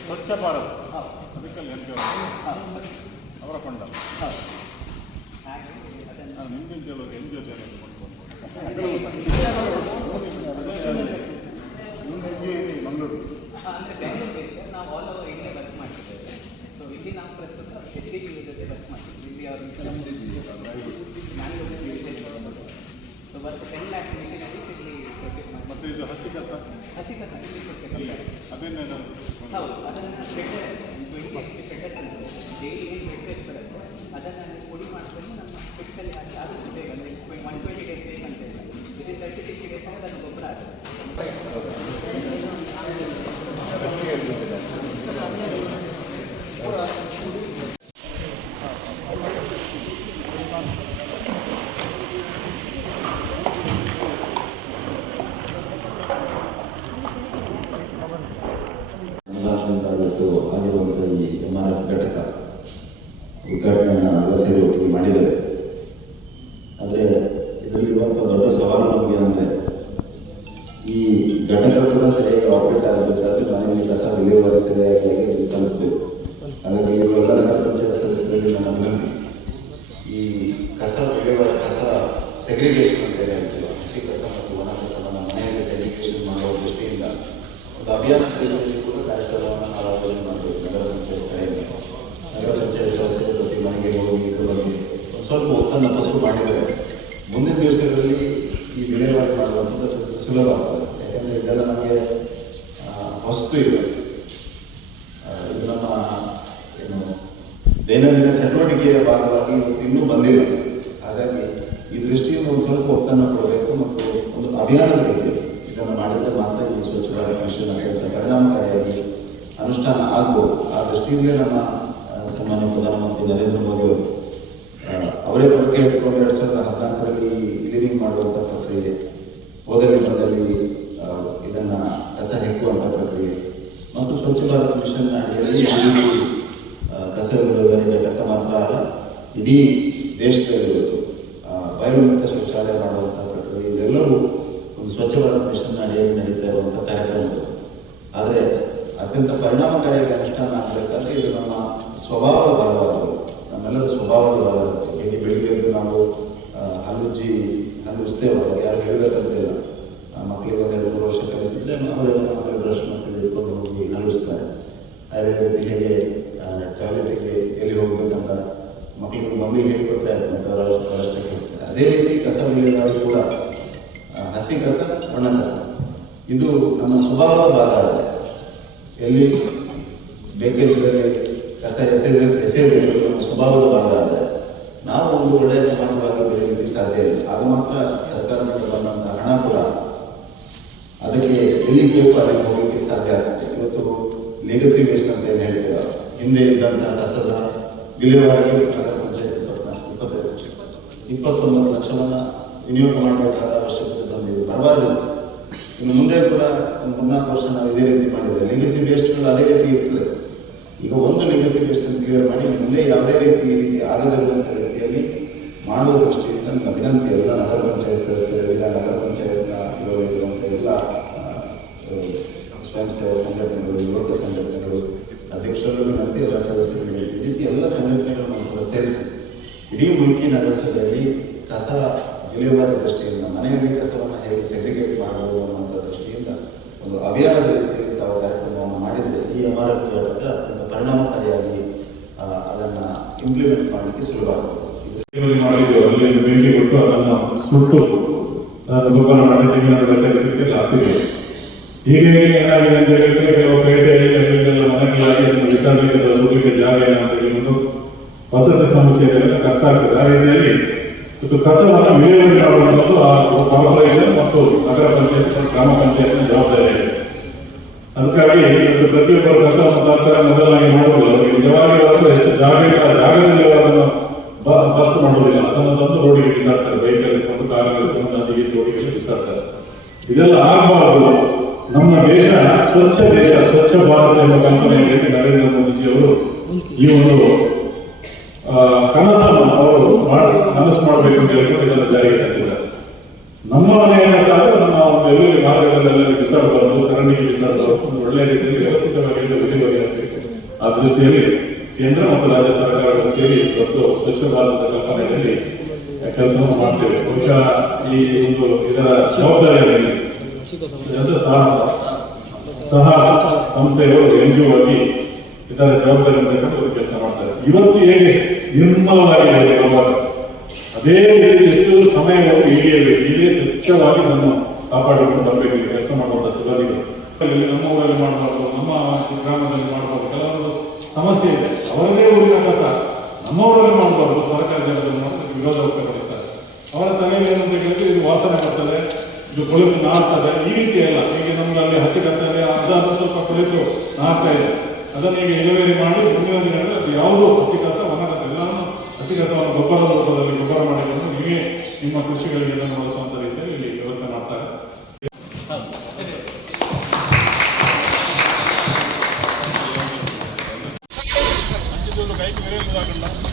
ಸ್ವಚ್ಛ ಭಾರತ್ ಹೌದು ಅದಕ್ಕೆಲ್ಲ ಎನ್ ಹೌದು ಅವರ ಫಂಡ ಹೌದು ಹಾಗೆ ಅದನ್ನು ನಾನು ನಿಮ್ಗೆ ಕೇಳೋದು ಎನ್ ಜಿ ಒ ಅಂದರೆ ಬೆಂಗಳೂರು ಬೇಸ್ ನಾವು ಆಲ್ ಓವರ್ ಇಂಡಿಯಾ ವರ್ಕ್ ಮಾಡ್ತಿದ್ದೇವೆ ಸೊ ಇಲ್ಲಿ ನಾವು ಪ್ರಸ್ತುತ ಎಚ್ ಡಿ ಬಿ ಜೊತೆ ವರ್ಕ್ ಮಾಡ್ತಿದ್ದೀವಿ ಇಲ್ಲಿ ಅವರು ಸೊ ವರ್ಕ್ ಟೆನ್ ಲ್ಯಾಕ್ ಇಲ್ಲಿ ಮತ್ತೆ ಮಾಡ್ತೀವಿ ಇದು ಹಸಿ ಕಸ? ಹಸಿ ಕಸ ಇಲ್ಲಿ ಕೊಡ್ತೇವೆ ಅದೇನೇನು ಹೌದು ಅದನ್ನು ಶೆಡ್ಡರ್ ಟ್ವೆಂಟಿ ಶೆಡ್ಡರ್ ಡೈಲಿ ಏನು ವೇಸ್ಟ್ ಬರುತ್ತೆ ಅದನ್ನು ಪುಡಿ ಮಾಡಿಕೊಂಡು ನಮ್ಮ ಫಿಕ್ಸಲ್ಲಿ ಹಾಕಿ ಆದಷ್ಟು ಬೇಗ ಅಂದರೆ ಒನ್ ಟ್ವೆಂಟಿ ಡೇಸ್ ಬೇಕಂತ ಇಲ್ಲ ವಿದಿನ್ ತರ್ಟಿ ಸಿಕ್ಸ್ಟಿ ಡೇಸ್ ಅದನ್ನು ಗೊಬ್ಬರ ಆಗುತ್ತೆ ಅನುದಾನದಿಂದ ಇವತ್ತು ಎಂ ಆರ್ ಎಫ್ ಘಟಕ ಉದ್ಘಾಟನೆಯನ್ನು ಎಲ್ಲ ಸೇರಿ ಒಟ್ಟಿಗೆ ಮಾಡಿದ್ದಾರೆ ಆದರೆ ಇದರಲ್ಲಿರುವಂಥ ದೊಡ್ಡ ಸವಾಲು ನಮಗೆ ಅಂದರೆ ಈ ಘಟಕಗಳು ಕೂಡ ಸರಿಯಾಗಿ ಆಪರೇಟ್ ಆಗಬೇಕಾದ್ರೆ ಮನೆಯಲ್ಲಿ ಕಸ ವಿಲೇವಾರಿ ಸರಿಯಾಗಿ ತಲುಪಬೇಕು? ಹಾಗಾಗಿ ಇವೆಲ್ಲ ನಗರ ಪಂಚಾಯತ್ ಸದಸ್ಯರಲ್ಲಿ ನನ್ನ ವಿನಂತಿ ಈ ಕಸ ವಿಲೇವಾರಿ, ಕಸ ಸೆಗ್ರಿಗೇಷನ್ ಅಂತ ಹೇಳಿ ಹೇಳ್ತೀವಿ ಹಸಿ ಕಸ ಮತ್ತು ಒಣ ಕಸವನ್ನು ಮನೆಯಲ್ಲಿ ಸೆಗ್ರಿಗೇಷನ್ ಮಾಡುವ ದೃಷ್ಟಿಯಿಂದ ಒಂದು ಅಭಿಯಾನ ಕೈಗೊಂಡು ಕೂಡ ಕಾರ್ಯಕ್ರಮವನ್ನು ನಾವು ಆಯೋಜನೆ ಮಾಡಬೇಕು ನಗರ ಪಂಚಾಯತ್ ಕಡೆಯಿಂದ ನಗರ ಪಂಚಾಯತ್ ಸದಸ್ಯರು ಪ್ರತಿ ಮನೆಗೆ ಹೋಗಿ ಇದು ಬಂದು ಒಂದು ಸ್ವಲ್ಪ ಒತ್ತನ್ನು ತಂದು ಮಾಡಿದರೆ ಮುಂದಿನ ದಿವಸಗಳಲ್ಲಿ ಈ ವಿಲೇವಾರಿ ಮಾಡುವಂಥದ್ದು ಸುಲಭ ಆಗ್ತದೆ. ಯಾಕಂದರೆ ಇದೆಲ್ಲ ನಮಗೆ ವಸ್ತು ಇದೆ. ಇದು ನಮ್ಮ, ಏನು, ದೈನಂದಿನ ಚಟುವಟಿಕೆಯ ಭಾಗವಾಗಿ ಇನ್ನೂ ಬಂದಿಲ್ಲ. ಹಾಗಾಗಿ ಈ ದೃಷ್ಟಿಯಿಂದ ಒಂದು ಸ್ವಲ್ಪ ಒತ್ತನ್ನು ಕೊಡಬೇಕು ಮತ್ತು ಒಂದು ಅಭಿಯಾನದ ರೀತಿ ಇದನ್ನು ಮಾಡಿದರೆ ಮಾತ್ರ ಈ ಸ್ವಚ್ಛ ಭಾರತ ಮಿಷನ್ ಪರಿಣಾಮಕಾರಿಯಾಗಿ ಅನುಷ್ಠಾನ ಆಗ್ಬೋದು. ಆ ದೃಷ್ಟಿಯಿಂದಲೇ ನಮ್ಮ ಸನ್ಮಾನ್ಯ ಪ್ರಧಾನಮಂತ್ರಿ ನರೇಂದ್ರ ಮೋದಿ ಅವರು ಅವರೇ ಬಗ್ಗೆ ಇಟ್ಕೊಂಡು ಎರಡು ಸಾವಿರದ ಹದಿನಾಲ್ಕರಲ್ಲಿ ಕ್ಲೀನಿಂಗ್ ಮಾಡುವಂಥ ಪ್ರಕ್ರಿಯೆ ಹೋದಲ್ಲಿ ಆ, ಇದನ್ನ ಕಸ ಹೆಸುವಂಥ ಪ್ರಕ್ರಿಯೆ. ಮತ್ತು ಸ್ವಚ್ಛ ಭಾರತ ಮಿಷನ್ ಅಡಿಯಲ್ಲಿ ಕಸ ಘಟಕ ಮಾತ್ರ ಅಲ್ಲ ಇಡೀ ದೇಶದಲ್ಲಿ ಇವತ್ತು ಶೌಚಾಲಯ ಮಾಡುವಂಥ ಪ್ರಕ್ರಿಯೆ. ಇದೆಲ್ಲವೂ ಒಂದು ಸ್ವಚ್ಛ ಭಾರತ ಮಿಷನ್ ಅಡಿಯಲ್ಲಿ ನಡೀತಾ ಇರುವಂಥ ಕಾರ್ಯಕ್ರಮಗಳು. ಆದರೆ ಅತ್ಯಂತ ಪರಿಣಾಮಕಾರಿಯಾಗಿ ಅನುಷ್ಠಾನ ಆಗಬೇಕಾದ್ರೆ ಇದು ನಮ್ಮ ಸ್ವಭಾವದ ಭಾಗವಾದರು ನಮ್ಮೆಲ್ಲರ ಸ್ವಭಾವದ ಭಾಗ ಹೇಗೆ ಬೆಳಿಗ್ಗೆ ಎದ್ದು ನಾವು ಹಲ್ಲುಜ್ಜಿ ಹಲ್ಲುಜ್ತೇವೆ ಯಾರು ಹೇಳಬೇಕಂತ ಇಲ್ಲ. ಮಕ್ಕಳಿಗೆ ಒಂದು ಎರಡು ಮೂರು ವರ್ಷ ಕಲಿಸಿದ್ರೆ ಅವರೆಲ್ಲ ಮಕ್ಕಳು ಬ್ರಷ್ ಮತ್ತೆ ತೆಗೆದುಕೊಂಡು ಹೋಗಿ ಹಲ್ಲುಜ್ತಾರೆ ಅದೇ ರೀತಿ ಹೇಗೆ ಟಾಯ್ಲೆಟ್ಗೆ ಎಲ್ಲಿ ಹೋಗ್ಬೇಕಂತ ಮಕ್ಕಳಿಗೆ ಮಮ್ಮಿ ಹೇಳಿಕೊಟ್ರೆ ಅವರ ಅಷ್ಟಕ್ಕೆ ಅದೇ ರೀತಿ ಕಸ ವಿಲೇವಾರಿ ಕೂಡ ಹಸಿ ಕಸ, ಒಣ ಕಸ. ಇದು ನಮ್ಮ ಸ್ವಭಾವದ ಭಾಗ ಆದರೆ ಎಲ್ಲಿ ಬೇಕಿದ್ದರೆ ಕಸ ಎಸೆದ ಎಸೆಯದಿರುವ ನಮ್ಮ ಸ್ವಭಾವದ ಭಾಗ ಆದರೆ ನಾವು ಒಂದು ಒಳ್ಳೆಯ ಸಮಾಜವಾಗಿ ಬೆಳೆಯಲಿಕ್ಕೆ ಸಾಧ್ಯ ಇಲ್ಲ. ಆಗ ಮಾತ್ರ ಸರ್ಕಾರದಿಂದ ಬಂದಂಥ ಹಣ ಕೂಡ ಅದಕ್ಕೆ ಎಲ್ಲಿ ಬೇಕು ಅಲ್ಲಿಗೆ ಹೋಗಲಿಕ್ಕೆ ಸಾಧ್ಯ ಆಗುತ್ತೆ. ಇವತ್ತು ಲೆಗಸಿ ವೇಸ್ಟ್ ಅಂತ ಏನು ಹೇಳ್ತೀರ? ಹಿಂದೆ ಇದ್ದಂಥ ಕಸದ ವಿಲೇವಾರಿಗೆ ನಗರ ಪಂಚಾಯತ್ ಇಪ್ಪತ್ತೈದು ಇಪ್ಪತ್ತೊಂಬತ್ತು ಲಕ್ಷವನ್ನು ವಿನಿಯೋಗ ಮಾಡಬೇಕಾದ ಅವಶ್ಯಕತೆ ಬಂದಿದೆ. ಬರಬಾರ್ದು ಇನ್ನು ಮುಂದೆ ಕೂಡ ಒಂದು ಮೂರ್ನಾಲ್ಕು ವರ್ಷ ನಾವು ಇದೇ ರೀತಿ ಮಾಡಿದರೆ ಲೆಗಸಿ ವೇಸ್ಟ್ಗಳು ಅದೇ ರೀತಿ ಇರ್ತದೆ. ಈಗ ಒಂದು ಲೆಗಸಿ ವೇಸ್ಟ್ ಕ್ಲಿಯರ್ ಮಾಡಿ ಮುಂದೆ ಯಾವುದೇ ರೀತಿ ಆಗದಿರುವಂಥ ರೀತಿಯಲ್ಲಿ ಮಾಡುವ ದೃಷ್ಟಿಯಿಂದ ನನ್ನ ವಿನಂತಿ ಎಲ್ಲ ನಗರ ಪಂಚಾಯತ್ ಸದಸ್ಯರಿಂದ ನಗರ ಪಂಚಾಯತ್ನ ಇರುವಂಥ ಎಲ್ಲ ಸ್ವಯಂ ಸೇವಾ ಸಂಘಟನೆಗಳು ಯುವಕ ಸಂಘಟನೆಗಳು ಅಧ್ಯಕ್ಷರು ವಿನಂತಿ ಎಲ್ಲ ಸದಸ್ಯರು ಈ ರೀತಿ ಎಲ್ಲ ಸಂಘಟನೆಗಳನ್ನು ಒಂದ್ಸಲ ಸೇರಿಸಿ. ಇಡೀ ಮುಲ್ಕಿ ನಗರಸಭೆಯಲ್ಲಿ ಕಸ ವಿಲೇವಾರಿ ದೃಷ್ಟಿಯಿಂದ, ಮನೆಯ ವಿಕಾಸವನ್ನು ಹೇಗೆ ಸೆಗ್ರಿಗೇಟ್ ಮಾಡಬಹುದು ಅನ್ನುವಂಥ ದೃಷ್ಟಿಯಿಂದ ಒಂದು ಅಭಿಯಾನದ ರೀತಿಯಲ್ಲಿ ತಾವು ಕಾರ್ಯಕ್ರಮವನ್ನು ಮಾಡಿದರೆ ಈ ಎಫ್ ಘಟಕ ಅತ್ಯಂತ ಪರಿಣಾಮಕಾರಿಯಾಗಿ ಅದನ್ನು ಇಂಪ್ಲಿಮೆಂಟ್ ಮಾಡಲಿಕ್ಕೆ ಸುಲಭ ಆಗುತ್ತೆ ಅಲ್ಲಿ ಬೆಂಕಿ ಕೊಟ್ಟು ಅದನ್ನು ಸುಟ್ಟು ಗೊಬ್ಬರ ಮಾಡಿ ತೆಂಗಿನ ಗಿಡಕ್ಕೆ ಹಾಕ್ತಿದ್ದೇವೆ ಹೀಗೆ ಏನಾಗಿದೆ ಅಂತ ಹೇಳಿದ್ರೆ ಕೆಲವು ಪೇಟೆಯಲ್ಲಿ ಮನೆಗಳಾಗಿ ವಿಸರ್ಜನೆ ಹೋಗಲಿಕ್ಕೆ ಜಾಗ ಅಂತ ಹೇಳಿಕೊಂಡು ವಸತಿ ಸಮುಚ್ಚಯದೆಲ್ಲ ಕಷ್ಟ ಆಗ್ತದೆ. ಆ ರೀತಿಯಲ್ಲಿ ಇದು ಕಸವನ್ನು ವಿಲೇವಾರಿ ಮಾಡುವಂಥದ್ದು ಆ ಕಾರ್ಪೊರೇಷನ್ ಮತ್ತು ನಗರ ಪಂಚಾಯತ್ ಗ್ರಾಮ ಪಂಚಾಯತ್ನ ಜವಾಬ್ದಾರಿ ಇದೆ. ಅದಕ್ಕಾಗಿ ಇವತ್ತು ಪ್ರತಿಯೊಬ್ಬರು ಕಸವನ್ನು ಮತ್ತು ಮೊದಲಾಗಿ ಅವರಿಗೆ ನಿಜವಾಗಿ ಎಷ್ಟು ಜಾಗ ಇದೆ, ಜಾಗದಲ್ಲಿ ಅವರು ಅದನ್ನು ಬ- ಬಸ್ಟ್ ಮಾಡುವುದಿಲ್ಲ. ಅದನ್ನು ತಂದು ರೋಡಿಗೆ ಬಿಸಾಡ್ತಾರೆ. ಬೈಕಲ್ಲಿ ಕೊಂಡು ಕಾರಲ್ಲಿ ಇಟ್ಕೊಂಡು ನದಿಗೆ ಬಿಸಾಡ್ತಾರೆ. ಇದೆಲ್ಲ ಆಗಬಾರದು. ನಮ್ಮ ದೇಶ ಸ್ವಚ್ಛ ದೇಶ ಸ್ವಚ್ಛ ಭಾರತ ಎಂಬ ಕಲ್ಪನೆಯಲ್ಲಿ ನರೇಂದ್ರ ಮೋದಿಜಿ ಅವರು ಈ ಒಂದು ಹೇಳಿಕೊಂಡು ಇದನ್ನು ಜಾರಿಗೆ ತಂದಿದ್ದಾರೆ ನಮ್ಮ ಮನೆಯನ್ನ ಸಹ ನಮ್ಮ ಒಂದು ಎಲ್ಲ ಮಾರ್ಗದಲ್ಲೆಲ್ಲ ಬಿಸಾಡಬಾರದು ಚರಂಡಿಗೆ ಬಿಸಾಡಬಾರದು ಒಂದು ಒಳ್ಳೆಯ ರೀತಿಯಲ್ಲಿ ವ್ಯವಸ್ಥಿತವಾಗಿ ಆ ದೃಷ್ಟಿಯಲ್ಲಿ ಕೇಂದ್ರ ಮತ್ತು ರಾಜ್ಯ ಸರ್ಕಾರಗಳು ಸೇರಿ ಇವತ್ತು ಸ್ವಚ್ಛ ಭಾರತ ಕಲ್ಪನೆಯಲ್ಲಿ ಕೆಲಸವನ್ನು ಮಾಡ್ತೇವೆ. ಬಹುಶಃ ಈ ಒಂದು ಇದರ ಜವಾಬ್ದಾರಿಯಲ್ಲಿ ಸಾಹಸ ಸಾಹಸ ಸಂಸ್ಥೆಯವರು ಎನ್ ಜಿ ಆಗಿ ಇದರ ಜವಾಬ್ದಾರಿಯಿಂದ ಕೆಲಸ ಮಾಡ್ತಾರೆ. ಇವತ್ತು ಹೇಗೆ ನಿರ್ಮಲವಾಗಿದೆ ಅದೇ ರೀತಿ ಎಷ್ಟು ಸಮಯ ಇರಬೇಕು ಹೀಗೆ ಸ್ವಚ್ಛವಾಗಿ ನಮ್ಮ ಕಾಪಾಡಿಕೊಂಡು ಬರಬೇಕು ಕೆಲಸ ಮಾಡುವಂತ ಸಿಬ್ಬಂದಿಗಳು. ನಮ್ಮ ಊರಲ್ಲಿ ಮಾಡಬಾರ್ದು, ನಮ್ಮ ಗ್ರಾಮದಲ್ಲಿ ಮಾಡಬಾರ್ದು, ಕೆಲವೊಂದು ಸಮಸ್ಯೆ ಇದೆ. ಅವರದೇ ಊರಿನ ಕಸ. ನಮ್ಮ ಊರಲ್ಲಿ ಮಾಡಬಾರ್ದು. ಸರ್ಕಾರ ಜನರನ್ನು ವಿರೋಧ ವ್ಯಕ್ತಪಡಿಸ್ತಾರೆ. ಅವರ ತಲೆಯಲ್ಲಿ ಏನಂತ ಕೇಳಿದ್ರೆ ಇದು ವಾಸನೆ ಬರ್ತದೆ ಇದು ಕೊಳೆತು ನಾರ್ತದೆ ಈ ರೀತಿ ಅಲ್ಲ. ಈಗ ನಮ್ಗೆ ಅಲ್ಲಿ ಹಸಿ ಕಸ ಇದೆ ಅದನ್ನು ಸ್ವಲ್ಪ ಕೊಳೆತು ನಾರ್ತಾ ಇದೆ. ಅದನ್ನು ಈಗ ಇಳುವರಿ ಮಾಡಿ ಮುಂದಿನ ದಿನಗಳಲ್ಲಿ ಅದು ಯಾವುದೋ ಹಸಿ ಕಸ ಹಸಿ ಕಸವನ್ನು ಗೊಬ್ಬರದ ರೂಪದಲ್ಲಿ ಗೊಬ್ಬರ ಮಾಡಿಕೊಂಡು ನೀವೇ ನಿಮ್ಮ ಕೃಷಿಗಳಿಗೆಲ್ಲ ಬಳಸುವಂತ ರೀತಿಯಲ್ಲಿ ಇಲ್ಲಿ ವ್ಯವಸ್ಥೆ ಮಾಡ್ತಾರೆ. ಕೈ ಮೇಲೆ